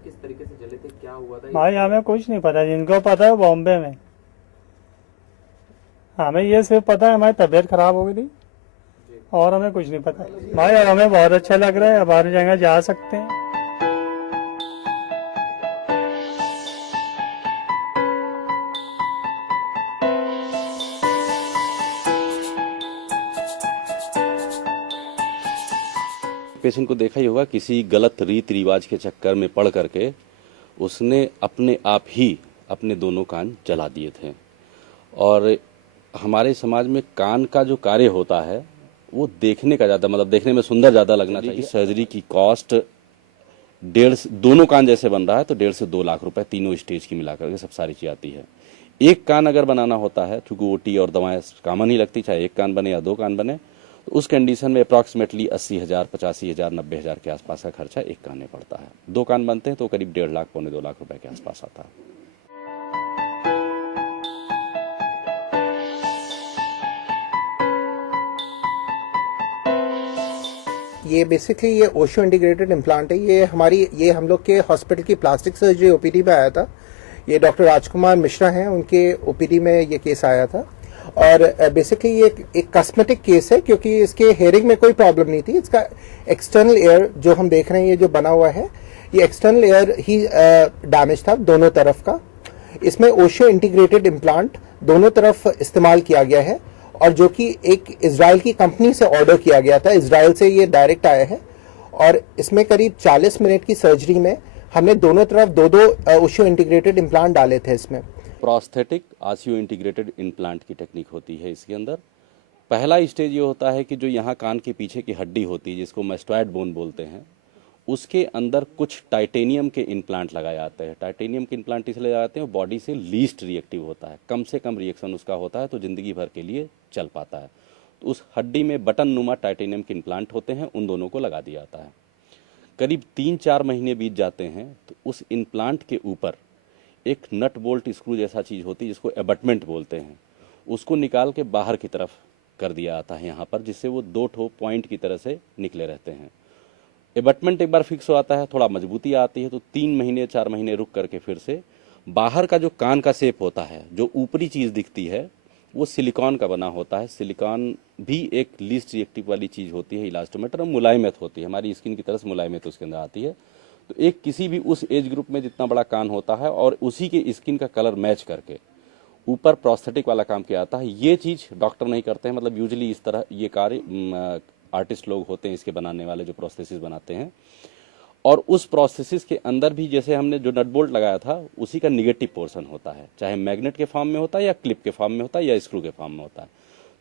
किस तरीके से जले थे, क्या हुआ था? भाई हमें कुछ नहीं पता, जिनको पता है बॉम्बे में, हमें ये सिर्फ पता है हमारी तबीयत खराब हो गई थी और हमें कुछ नहीं पता। भाई अब हमें बहुत अच्छा लग रहा है, अब हर जगह जा सकते हैं। पेशेंट को देखा ही होगा, किसी गलत रीति रिवाज के चक्कर में पड़ करके उसने अपने आप ही अपने दोनों कान जला दिए थे। और हमारे समाज में कान का जो कार्य होता है वो देखने का ज़्यादा, मतलब देखने में सुंदर ज़्यादा लगना चाहिए। सर्जरी की कॉस्ट दोनों कान जैसे बन रहा है तो 1.5 से 2 लाख रुपए तीनों स्टेज की मिलाकर के सब सारी चीज़ आती है। एक कान अगर बनाना होता है, चूंकि ओटी और दवाएं कॉमन ही लगती, चाहे एक कान बने या 2 कान बने, तो उस कंडीशन में अप्रॉक्सीमेटली 80,000, 85,000, 90,000 के आसपास का खर्चा एक कान में पड़ता है। 2 कान बनते हैं तो करीब 1.5 लाख, पौने 2 लाख रुपए के आसपास आता है। ये बेसिकली ये ओशो इंटीग्रेटेड इम्प्लांट है। ये हम लोग के हॉस्पिटल की प्लास्टिक सर्जरी ओपीडी में आया था। ये डॉक्टर राजकुमार मिश्रा हैं, उनके ओपीडी में ये केस आया था। और बेसिकली ये एक कॉस्मेटिक केस है, क्योंकि इसके हेयरिंग में कोई प्रॉब्लम नहीं थी। इसका एक्सटर्नल एयर जो हम देख रहे हैं, ये जो बना हुआ है, ये एक्सटर्नल एयर ही डैमेज था दोनों तरफ का। इसमें ओशो इंटीग्रेटेड इम्प्लांट दोनों तरफ इस्तेमाल किया गया है, और जो कि एक इजराइल की कंपनी से ऑर्डर किया गया था। इजराइल से ये डायरेक्ट आया है, और इसमें करीब 40 मिनट की सर्जरी में हमने दोनों तरफ दो ओशो इंटीग्रेटेड इम्प्लांट डाले थे। इसमें प्रोस्थेटिक ऑसियो इंटीग्रेटेड इम्प्लांट की टेक्निक होती है। इसके अंदर पहला स्टेज ये होता है कि जो यहाँ कान के पीछे की हड्डी होती है, जिसको मैस्टॉइड बोन बोलते हैं, उसके अंदर कुछ टाइटेनियम के इम्प्लांट लगाए जाते हैं। टाइटेनियम के इम्प्लांट इसलिए लगाते हैं, वो बॉडी से लीस्ट रिएक्टिव होता है, कम से कम रिएक्शन उसका होता है, तो जिंदगी भर के लिए चल पाता है। तो उस हड्डी में बटन नुमा टाइटेनियम के इम्प्लांट होते हैं, उन दोनों को लगा दिया जाता है। करीब 3-4 महीने बीत जाते हैं तो उस इम्प्लांट के ऊपर एक नट बोल्ट स्क्रू जैसा चीज़ होती है, जिसको एबटमेंट बोलते हैं, उसको निकाल के बाहर की तरफ कर दिया जाता है यहाँ पर, जिससे वो 2 ठो पॉइंट की तरह से निकले रहते हैं। एबटमेंट एक बार फिक्स हो आता है, थोड़ा मजबूती आती है, तो 3 महीने 4 महीने रुक करके फिर से बाहर का जो कान का शेप होता है, जो ऊपरी चीज़ दिखती है, वो सिलिकॉन का बना होता है। सिलिकॉन भी एक लीस्ट रिएक्टिव वाली चीज़ होती है, इलास्टोमेटर, और मुलायमत होती है, हमारी स्किन की तरह से मुलायमत उसके अंदर आती है। तो एक किसी भी उस एज ग्रुप में जितना बड़ा कान होता है और उसी के स्किन का कलर मैच करके ऊपर प्रोस्थेटिक वाला काम किया जाता है। ये चीज़ डॉक्टर नहीं करते हैं, मतलब यूजुअली इस तरह ये कार्य आर्टिस्ट लोग होते हैं, इसके बनाने वाले, जो प्रोस्थेसिस बनाते हैं। और उस प्रोस्थेसिस के अंदर भी जैसे हमने जो नट बोल्ट लगाया था, उसी का निगेटिव पोर्शन होता है, चाहे मैग्नेट के फॉर्म में होता है या क्लिप के फॉर्म में होता है या स्क्रू के फॉर्म में होता है,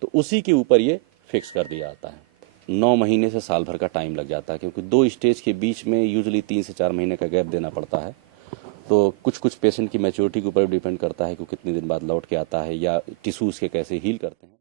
तो उसी के ऊपर ये फिक्स कर दिया जाता है। 9 महीने से साल भर का टाइम लग जाता है, क्योंकि 2 स्टेज के बीच में यूजुअली 3 से 4 महीने का गैप देना पड़ता है। तो कुछ पेशेंट की मैच्योरिटी के ऊपर डिपेंड करता है कि कितने दिन बाद लौट के आता है या टिश्यूज के कैसे हील करते हैं।